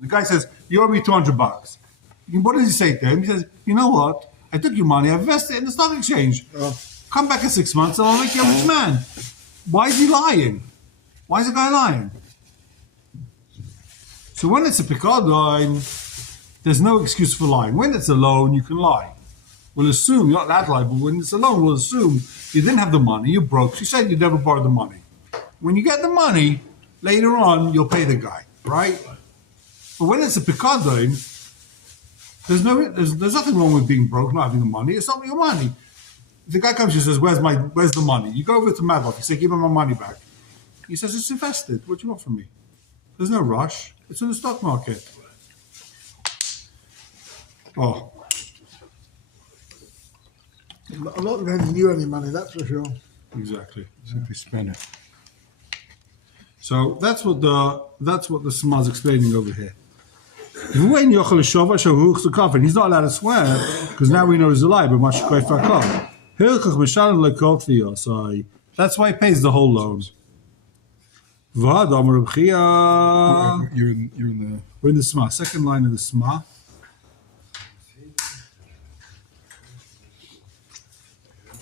The guy says, you owe me $200. What does he say to him? He says, you know what? I took your money, I invested it in the stock exchange. Come back in 6 months and I'll make you a rich man. Why is he lying? Why is the guy lying? So when it's a picador, there's no excuse for lying. When it's a loan, you can lie. We'll assume, you're not that liable, when it's a loan, we'll assume you didn't have the money, you're broke. You said you never borrowed the money. When you get the money, later on, you'll pay the guy, right? But when it's a picador, there's nothing wrong with being broke, not having the money. It's not your money. If the guy comes and says, where's the money? You go over to Madlock, you say, give him my money back. He says, it's invested. What do you want from me? There's no rush. It's in the stock market. Oh. I'm not lending you any money, that's for sure. Exactly. Simply spend it. So that's what the Sma is explaining over here. He's not allowed to swear because now we know he's a lie. But that's why he pays the whole loan. We're in the Sma, second line of the Sma.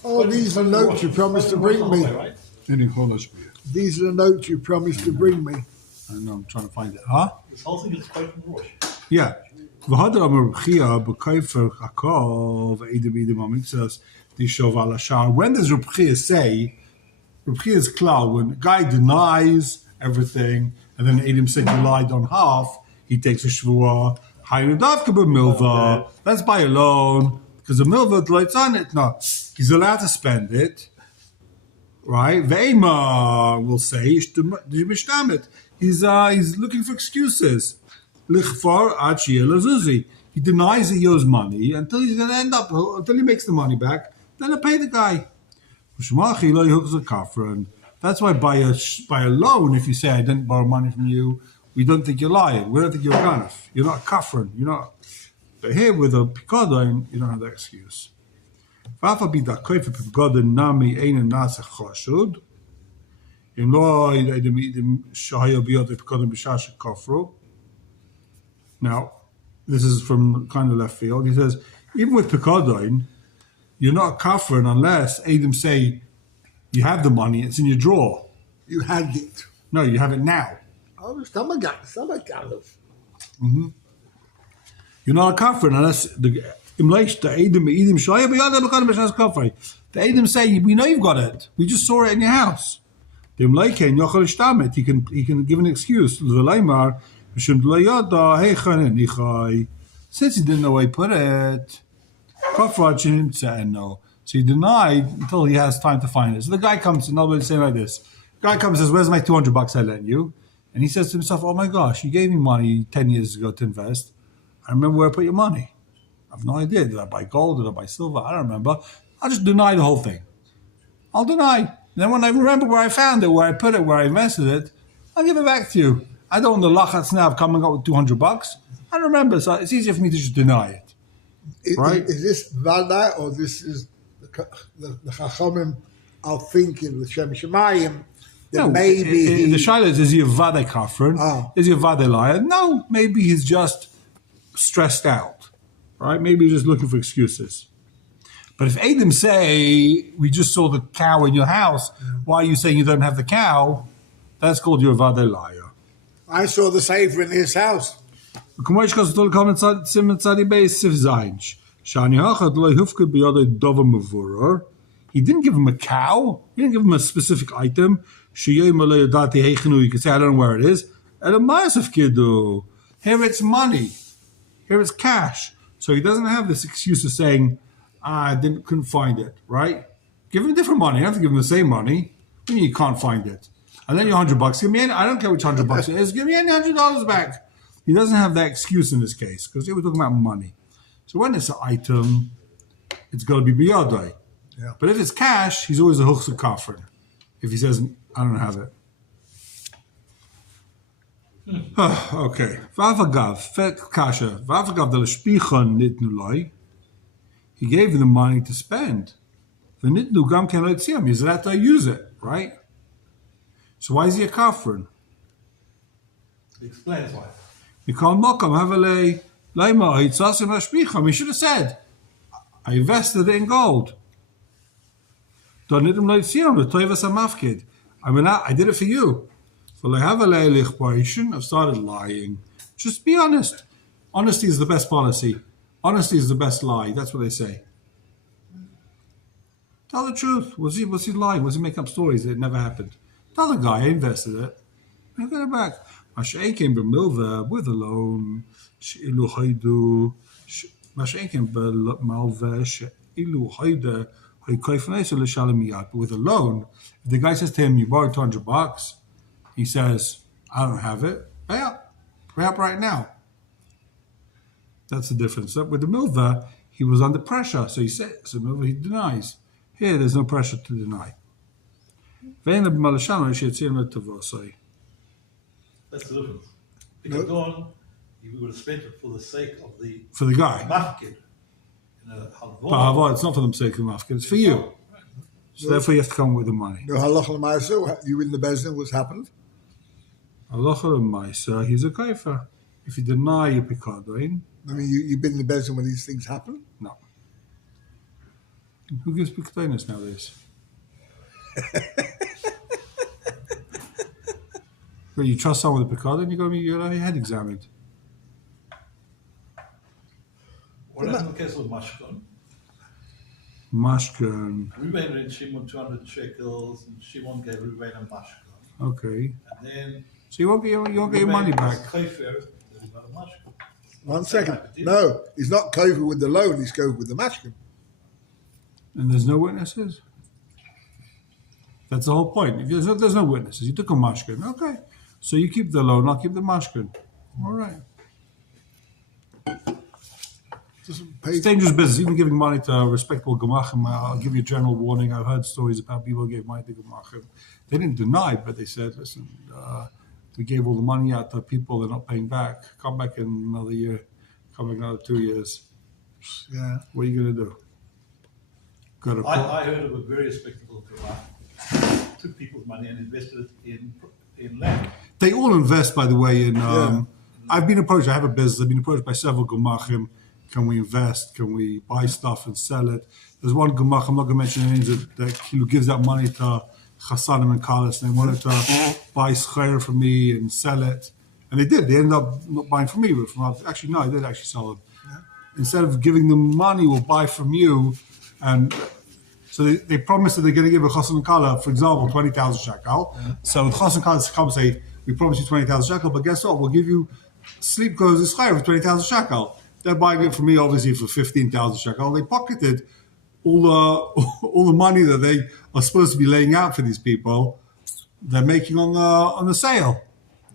Oh, these are notes you promised to bring me. These are the notes you promised to bring me. I know, I'm trying to find it. Huh? This whole thing is quite from Rosh. Yeah. V'hadar Amar B'chia b'kayfer Hakov Eidim Eidim Amitzas Dishov Al Hashar. When does Reb Chia say? Reb Chia is cloud. When the guy denies everything, and then Eidim said you lied on half, he takes a shvuah. Haynudavka b'milva. Let's buy a loan because the milva lights on it. No, he's allowed to spend it. Right? Ve'ema will say he's looking for excuses. Lichfar achi elazuzi. He denies that he owes money until he's going to until he makes the money back. Then he'll pay the guy. That's why by a loan, if you say I didn't borrow money from you, we don't think you're lying. We don't think you're a ganef. You're not a kafran. You're not. But here with a picador, you don't have that excuse. Now, this is from kind of left field. He says, even with picador, you're not a kafran unless Adam say you have the money, it's in your drawer. You had it. No, you have it now. Oh, someone got it. Mm-hmm. You're not a kafran unless the Adam say, we know you've got it. We just saw it in your house. He can give an excuse. Since he didn't know where he put it, so he denied until he has time to find it. So the guy comes, and nobody's saying like this. The guy comes and says, where's my $200 I lent you? And he says to himself, oh my gosh, you gave me money 10 years ago to invest. I remember where I put your money. I have no idea. Did I buy gold? Did I buy silver? I don't remember. I'll just deny the whole thing. I'll deny. Then when I remember where I found it, where I put it, where I invested it, I'll give it back to you. I don't want the lachatz now of coming up with $200. I don't remember, so it's easier for me to just deny it. Right? Is this Vada or this is the Chachamim are thinking with Shem Shemayim that No, maybe the shaila is he a vade kafran? Oh. Is he a vade liar? No, maybe he's just stressed out, right? Maybe he's just looking for excuses. But if Adam say, we just saw the cow in your house, why are you saying you don't have the cow? That's called you're a vade liar. I saw the safer in his house. He didn't give him a cow. He didn't give him a specific item. You can say, I don't know where it is. Here it's money. Here it's cash. So he doesn't have this excuse of saying, I couldn't find it, right? Give him different money. You have to give him the same money. Then you can't find it. And then your $100. Give me I don't care which $100 it is. Give me any $100 back. He doesn't have that excuse in this case because we're talking about money. So when it's an item, it's got to be biyadai. Yeah. But if it's cash, he's always a huchsa kafir. If he says, I don't have it. Okay. Vavagav, fet kasha. Vavagav de l'shpichon nitnu loy. He gave him the money to spend. The nitnu gam ken lo yitziyam. He's allowed to use it, right? So why is he a kafir? He explains why. Mikal Mokam Havale Laima Hitzasim Ashpicham. He should have said, I invested it in gold. I did it for you. I've started lying. Just be honest. Honesty is the best policy. Honesty is the best lie. That's what they say. Tell the truth. Was he lying? Was he making up stories that it never happened? Tell the guy I invested it. I got it back. Masha'ekin b'milva with a loan. She'ilu haidu. Masha'ekin b'malva. She'ilu haida. But with a loan, if the guy says to him, you borrowed $200, he says, I don't have it. Pay up. Pay up right now. That's the difference. With the milva, he was under pressure. So he says, so milva, he denies. Here, there's no pressure to deny. That's the difference. Because Dawn, he would have spent it for the sake of the guy. Mafkid. But it's not for the sake of mafkid, it's for you. So therefore you have to come with the money. No halacha l'maisa, you in the bezdin, what's happened? Halacha l'maisa, he's a kaifer. If you deny your pikadoin. I mean, you've been in the bezdin when these things happen? No. Who gives pikadonis nowadays? But you trust someone with a pikadon, you have your head examined. What happened in the case of Mashkon? Mashkon. Ruben lent Shimon 200 shekels, and Shimon gave Ruben a Mashkon. Okay. And then... So you won't get your money back. One second. No, he's not kofu with the loan, he's kofu with the mashkin. And there's no witnesses? That's the whole point. If there's no witnesses. You took a mashkin. Okay. So you keep the loan, I'll keep the mashkin. All right. It's dangerous business. Even giving money to respectable gemachim. I'll give you a general warning. I've heard stories about people who gave money to gemachim. They didn't deny, but they said, listen, we gave all the money out to people they're not paying back. Come back in another year. Come back another 2 years. Yeah. What are you going to do? I heard of a very respectable gemach. Took people's money and invested it in land. They all invest, by the way, in... I've been approached. I have a business. I've been approached by several gemachim. Can we invest? Can we buy stuff and sell it? There's one gemach, I'm not going to mention names, that gives that money to Chassanim and Kalis, and they wanted to buy schayr from me and sell it. And they did. They ended up not buying from me, but from others. Actually, no, I did actually sell it. Yeah. Instead of giving them money, we'll buy from you. And so they promised that they're going to give a Chassan and Kala, for example, 20,000 shekel. Yeah. So the Chassan and Kala come and say, we promise you 20,000 shekel, but guess what? We'll give you sleep clothes and schayr for 20,000 shekel. They're buying it from me, obviously, for 15,000 shekel. They pocketed all the money that they are supposed to be laying out for these people. They're making on the sale.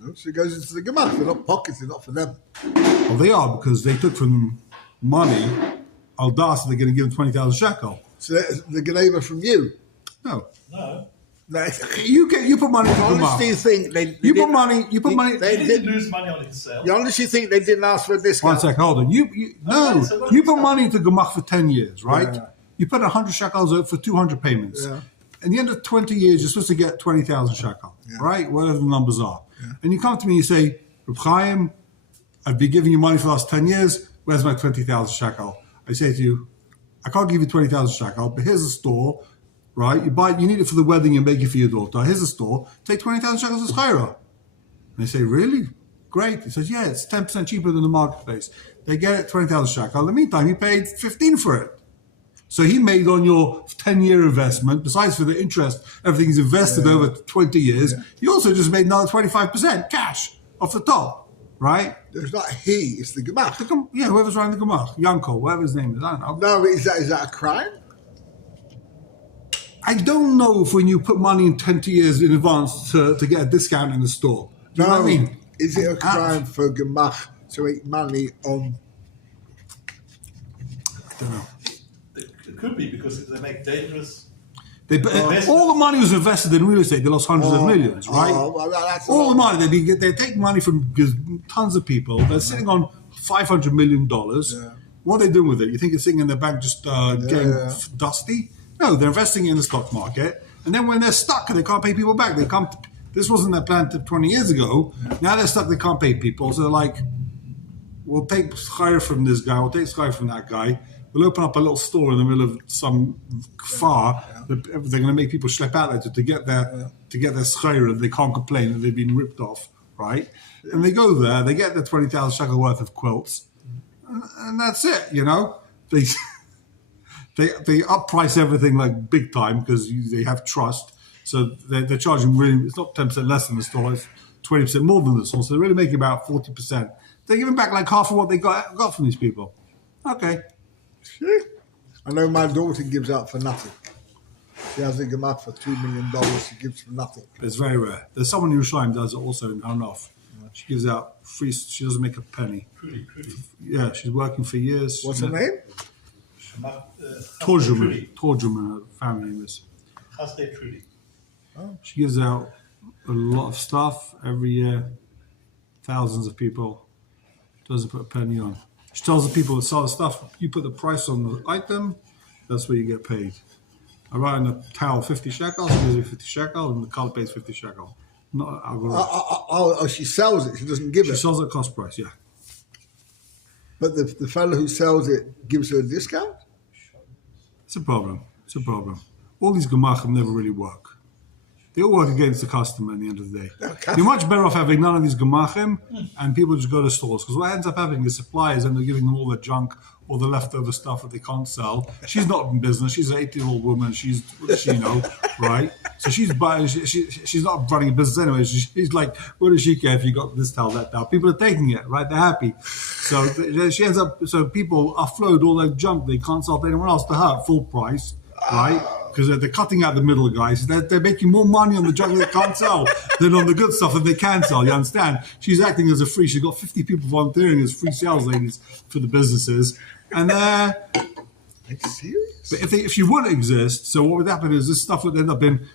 No, so it goes into the gemach. They're not pockets. They're not for them. Well, they are, because they took from them money. Al Das, they're going to give them 20,000 shekel. So they're going to from you. No. You put money into the gemach. You think you put money. They didn't lose money on his sale. You honestly think they didn't ask for a discount? 1 second, hold on. You put money into gemach for 10 years, right? Yeah. You put 100 shekels out for 200 payments. Yeah. At the end of 20 years, you're supposed to get 20,000 shekel, right? Whatever the numbers are. Yeah. And you come to me and you say, Reb Chaim, I've been giving you money for the last 10 years. Where's my 20,000 shekel? I say to you, I can't give you 20,000 shekel, but here's a store, right? You need it for the wedding you're making for your daughter. Here's a store. Take 20,000 shekels as chayra. And they say, really? Great. He says, yeah, it's 10% cheaper than the marketplace. They get it 20,000 shekel. In the meantime, he paid 15 for it. So he made on your 10-year investment, besides for the interest, everything's invested over 20 years, you also just made another 25% cash off the top, right? It's not he, it's the gemach. Whoever's running the gemach, Yanko, whatever his name is, I don't know. No, is that a crime? I don't know if when you put money in 20 years in advance to get a discount in the store. Do you know what I mean? Is it a crime for gemach to make money on... I don't know. It could be because they make dangerous... all the money was invested in real estate. They lost hundreds of millions, right? All the money. They take money from tons of people. They're sitting on $500 million. Yeah. What are they doing with it? You think it's sitting in their bank just getting dusty? No, they're investing in the stock market. And then when they're stuck and they can't pay people back, this wasn't their plan 20 years ago. Yeah. Now they're stuck, they can't pay people. So they're like, we'll take schayr from this guy, we'll take schayr from that guy. We'll open up a little store in the middle of some far. They're going to make people schlep out there to get their schayr. They can't complain that they've been ripped off, right? And they go there, they get their 20,000 shekel worth of quilts, and that's it. You know, they upprice everything like big time because they have trust. So they're charging really. It's not 10% less than the store. It's 20% more than the store. So they're really making about 40%. They're giving back like half of what they got from these people. Okay. I know my daughter gives out for nothing. She has a gemach for $2 million. She gives for nothing. It's very rare. There's someone in Yerushalayim does it also in Hanof. She gives out free. She doesn't make a penny. Trudy. Yeah, she's working for years. What's her name? Torjuman, her family name is. Chasdei Trudy. She gives out a lot of stuff every year. Thousands of people. Doesn't put a penny on. She tells the people that sell the stuff, you put the price on the item, that's where you get paid. I write in a towel 50 shekels, she gives me 50 shekels, and the color pays 50 shekels. She sells it, she doesn't give it. She sells it at cost price, yeah. But the fellow who sells it gives her a discount? It's a problem. All these gemachim never really work. They all work against the customer at the end of the day. You're much better off having none of these gemachim and people just go to stores. Because what ends up happening is suppliers end up giving them all the junk, all the leftover stuff that they can't sell. She's not in business. She's an 18-year-old woman. She's, right? So she's not running a business anyway. She's like, what does she care if you got this towel, that towel? People are taking it, right? They're happy. So she ends up, so people offload all that junk they can't sell to anyone else to her at full price, right? Because they're cutting out the middle guys. They're making more money on the junk they can't sell than on the good stuff that they can sell. You understand? She's acting as a free. She's got 50 people volunteering as free sales ladies for the businesses. And are you serious? But if she wouldn't exist, so what would happen is this stuff would end up in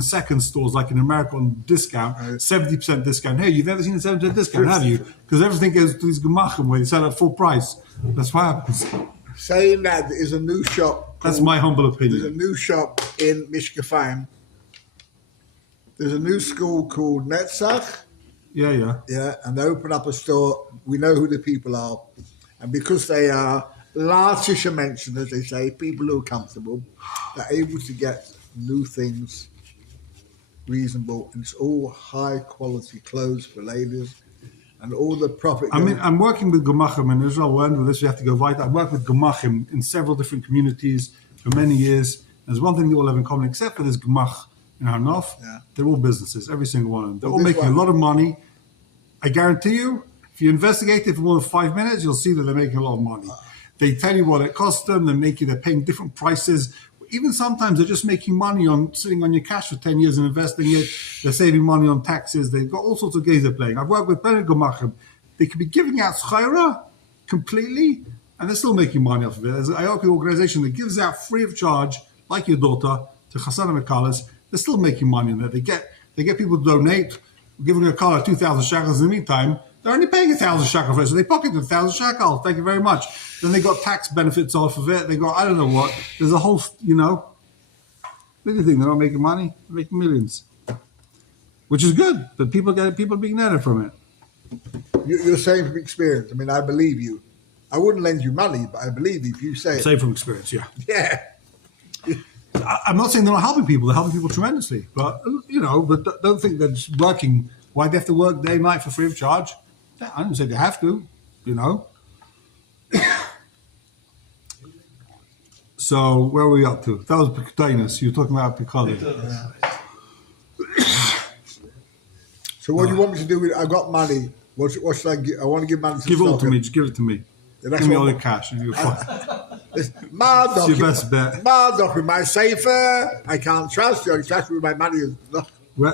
second stores, like in America, on discount, 70% discount. Hey, you've never seen a 70% discount, have you? Because everything goes to these gemachim where they sell at full price. That's what happens. Saying that, there is a new shop. That's my humble opinion. There's a new shop in Mishkafayim. There's a new school called Netzach. Yeah. Yeah, and they open up a store. We know who the people are. And because they are large mentioned, as they say, people who are comfortable, they're able to get new things reasonable. And it's all high quality clothes for ladies. And all the profit. I mean, I'm working with gemachim in Israel. We'll end with this. We have to go right. I've worked with gemachim in several different communities for many years. There's one thing they all have in common, except for this gemach in Hanof. Yeah. They're all businesses, every single one of them. They're all making a lot of money. I guarantee you, if you investigate it for more than 5 minutes, you'll see that they're making a lot of money. They tell you what it costs them. They're paying different prices. Even sometimes they're just making money on sitting on your cash for 10 years and investing it. They're saving money on taxes. They've got all sorts of games they're playing. I've worked with plenty of gemachim. They could be giving out schayra completely, and they're still making money off of it. There's an IOP organization that gives out free of charge, like your daughter, to Chassan Mekalas. They're still making money on that. They get people to donate, giving a collar 2,000 shekels. In the meantime, they're only paying 1,000 shekels for it, so they pocket 1,000 shekels. Thank you very much. Then they got tax benefits off of it. They got, I don't know what. There's a whole, what do you think? They're not making money? They're making millions. Which is good, but people being netted from it. You're saying from experience. I mean, I believe you. I wouldn't lend you money, but I believe you if you say it. Say from experience, yeah. Yeah. I'm not saying they're not helping people. They're helping people tremendously. But, but don't think that it's working. Why do they have to work day and night for free of charge? I didn't say they have to, So, where are we up to? That was Pektainus. You were talking about Pekali. So what do you want me to do with I got money. What should I give? I want to give money to Give it all to me. Just give it to me. Give me all the cash. And you're fine. It's your best bet. With my safer, I can't trust you. I trust you with my money.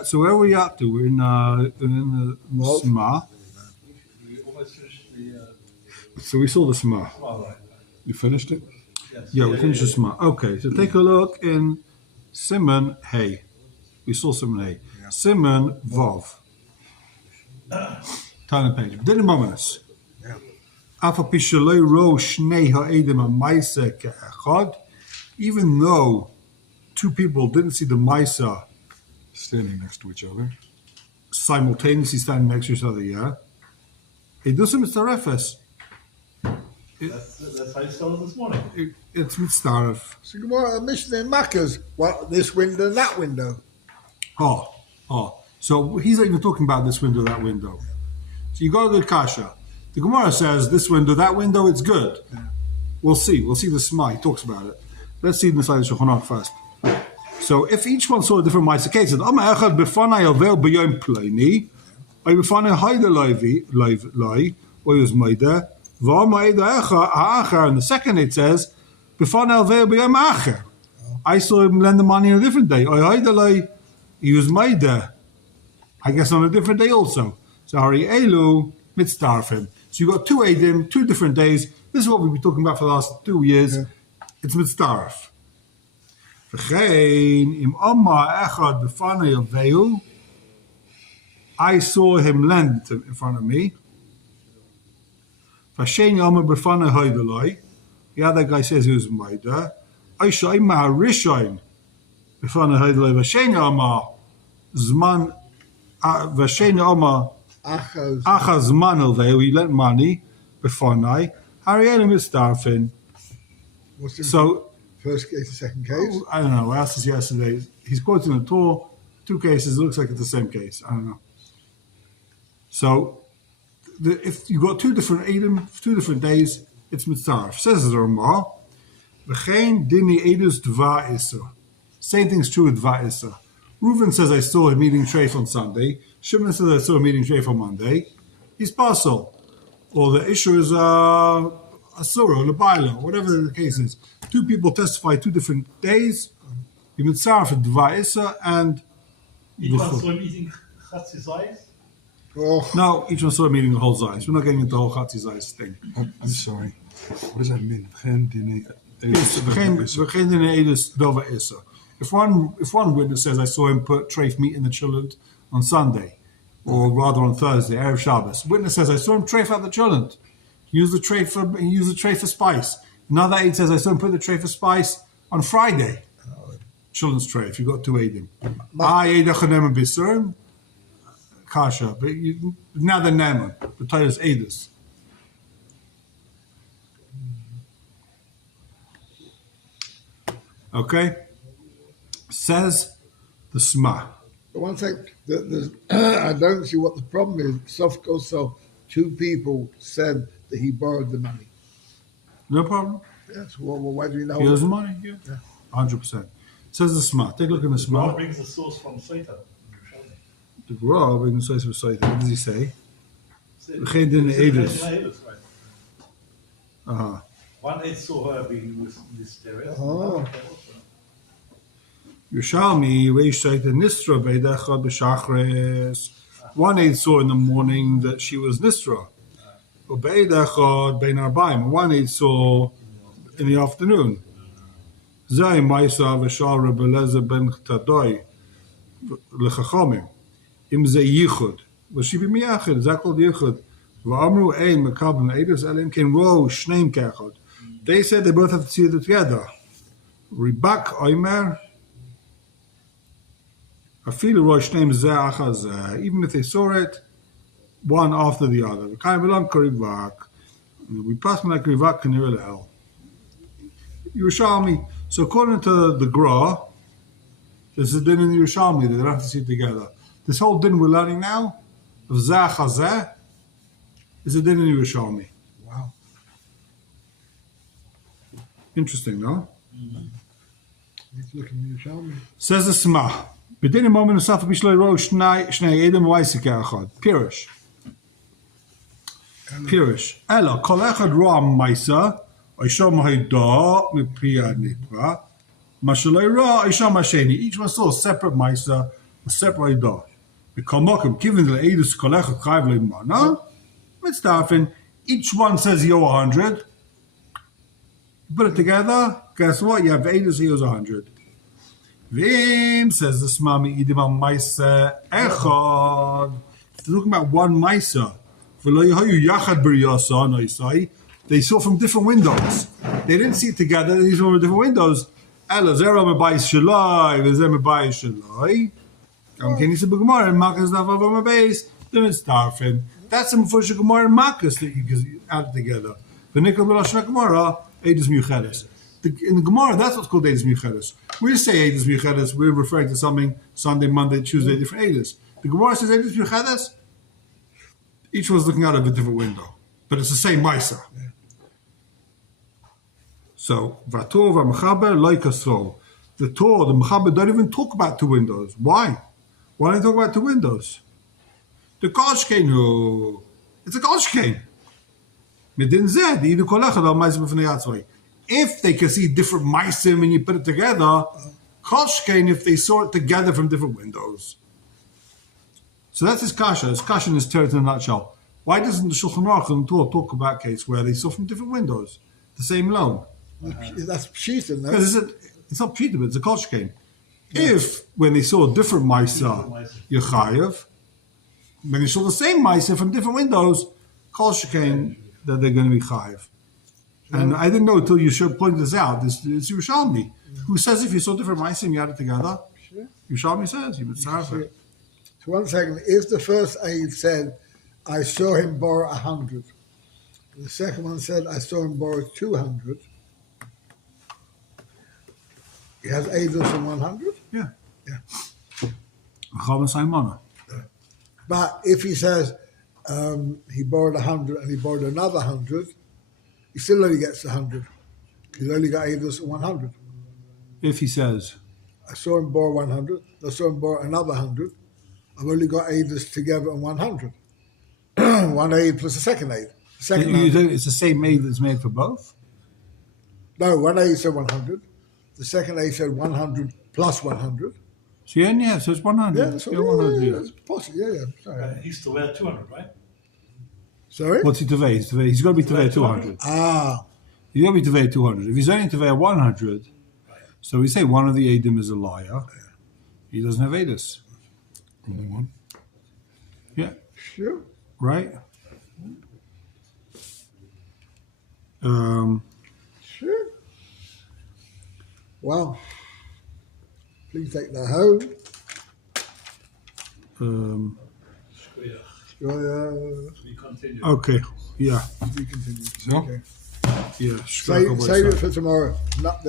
So where are we up to? We're in the Sma. So we saw the Sma. You finished it? Yes. Yeah, we finished the Sma. Okay, so take a look in Simon Hay. We saw Simon Hay. Yeah. Simon Vov. Turn the page. Didn't moment. Even though two people didn't see the Maisa standing next to each other, simultaneously standing next to each other, yeah. Eidusa mitzarefes. That's how you started this morning. It's mitzaref. So Gemara, Mishnah in Makkah's, well, this window, that window. Oh. So he's not even talking about this window, that window. So you go to the Kasha. The Gemara says this window, that window, it's good. Yeah. We'll see the Sma. He talks about it. Let's see inside the Shulchan Aruch first. So if each one saw a different Ma'aser case, it said, Amar echad b'fanai over b'yom ploni, or b'fanai haida lai, or was maida, v'amar eda ha'achar, and the second it says, b'fanai over b'yom acher. I saw him lend the money on a different day. Or haida lai, he was maida. I guess on a different day also. So Hari Elu mitzdarfim. So you got two Eidim, 2 different days. This is what we've been talking about for the last 2 years. Yeah. It's mitzdarf. V'chein im Amma echad b'fanei aveu. I saw him lend in front of me. V'chein Amma b'fanei haidalai. The other guy says he was maida. Aisha ima harishain b'fanei haidalai. V'chein Amma zman. V'chein Amma achaz zman aveu. He lent money b'fanei. Hariel mitzdarfin. So. First case, the second case? I don't know. I asked this yesterday. He's quoting the Torah, 2 cases. It looks like it's the same case. I don't know. So, if you got 2 different Eidim, 2 different days, it's mitzaref. Says the Ramah, v'chein dini edus dva issa. Same thing's true with dva issa. Reuven says, I saw him eating treif on Sunday. Shimon says, I saw him eating treif on Monday. He's parcel. Or the issue is Asura, Labaila, whatever the case is. 2 people testify 2 different days. You mitzaref at Dva Issa and Each one saw him eating chatzi zayis? No, each one saw him eating the whole zayis. We're not getting into the whole chatzi zayis thing. I'm sorry. What does that mean? If one witness says, I saw him put treif meat in the chulent on Sunday, or rather on Thursday, Erev Shabbos. Witness says, I saw him treif out the chulent. He used the tray for spice. Another aid says, I saw him put the tray for spice on Friday. Children's tray, if you've got 2 Eidim. Kasha. But now they're Naaman. The title is Eidos. Okay? Says the Sma. But one thing, I don't see what the problem is. Soft goes so 2 people said that he borrowed the money. No problem. Yes, well, why do you know? He has the money, yeah. 100%. Says the Sma. Take a look at the Sma. What brings the source from Satan? The Gra brings the source from Satan. What does he say? Geen din edus. One aid saw her being with this area. Yerushalmi, Reish Satan Nistra Beidachad B'Shachres. One aid saw in the morning that she was Nistra. Beidachad Bein Arbaim. One aid saw in the afternoon. Zay Maisa V'Shal Rebbe Lezer Ben Tadoi L'Chachamim. Im Zay Yichud. Was she be Miyachid? Is that called Yichud? V'Amru Ein Mekabel Eidus Elim Ken Ro Shneim Kechad. They said they both have to see it together. Ribak Oimer. Even if they saw it, one after the other. We pass me like Rivak and Nirel. Yerushalmi. So according to the Gra, there's a din in the Yerushalmi that they don't have to see it together. This whole din we're learning now of Zah Chazeh is a din in the Yerushalmi. Wow. Interesting, no? Let's look in the Yerushalmi. Says the Sma. B'din moment of Safa Bishloi Ro Shnei Edom Waisika Achad. Pirish. Pirish. Ella Kol Echad Ro'am Maisa Oishom Ha'ida Mipriya Nitva Mashaloi Ra Oishom Hasheni. Each one saw a separate Maisa, a separate Ha'ida. B'Kol Mokim, given the Eidus Kol Echad Chayv Le'mana, Mitzdarfin, each one says he owe 100. Put it together, guess what? You have Eidus, he owes 100. Vim says the Smami Idim Maisa Echad. If they're talking about one Maisa, they saw from different windows. They didn't see it together, they saw from different windows. Ella Zera Mabayis Shalai, Vizem Mabayis Shalai. Can you say Bugmar and Makas Navav Mabase? Then it's Darfin. That's in Mefurish Gemara and Makkas that you can add it together. V'nikol b'lashon Gemara, Eidos Miuchedes. In the Gemara, that's what's called Eidos Miuchedes. We say Eidos Miuchedes, we're referring to something Sunday, Monday, Tuesday, different Eidos. The Gemara says Eidos Miuchedes. Each one's looking out of a different window, but it's the same Maisa. Yeah. So, Vator v'Mechaber loy kasro. The Torah, the Mechaber don't even talk about two windows. Why? Why don't they talk about two windows? The Koshkein, it's a Koshkein. If they can see different Maisim and you put it together, Koshkein if they saw it together from different windows. So that's his kasha. His kasha in his Torah in a nutshell. Why doesn't the Shulchan Aruch and the Torah talk about case where they saw from different windows the same loan? That's Pshita, no? Because it's not Pshita, but it's a Koshkein. If when they saw a different Maisa, you're chayav. When they saw the same Maisa from different windows, Koshkein, that they're going to be chayav. And I didn't know until you should point this out. It's Yerushalmi, who says if you saw different Maisa and you had it together, Yerushalmi says you would serve it. So 1 second, if the first aid said, I saw him borrow 100, the second one said, I saw him borrow 200, he has Eidos from 100? Yeah. Yeah. But if he says he borrowed 100 and he borrowed another 100, he still only gets 100. He's only got Eidos from 100. If he says, I saw him borrow 100, I saw him borrow another 100, I've only got Eidos together on 100. One aid plus a second aid. it's the same aid that's made for both? No, one aid said 100. The second aid said 100 plus 100. So so it's 100. Yeah, that's what that's possible. Yeah. Sorry. He's still at 200, right? Sorry? What's he Tevei? He's got to be Tevei 200. Ah. He's got to be Tevei 200. If he's only Tevei 100, so we say one of the Eidim is a liar, he doesn't have Eidos. Only one? Yeah. Sure. Right? Sure. Well, please take that home. We continue. Okay. Yeah. We continue. So? Okay. Yeah. Save it for tomorrow. Not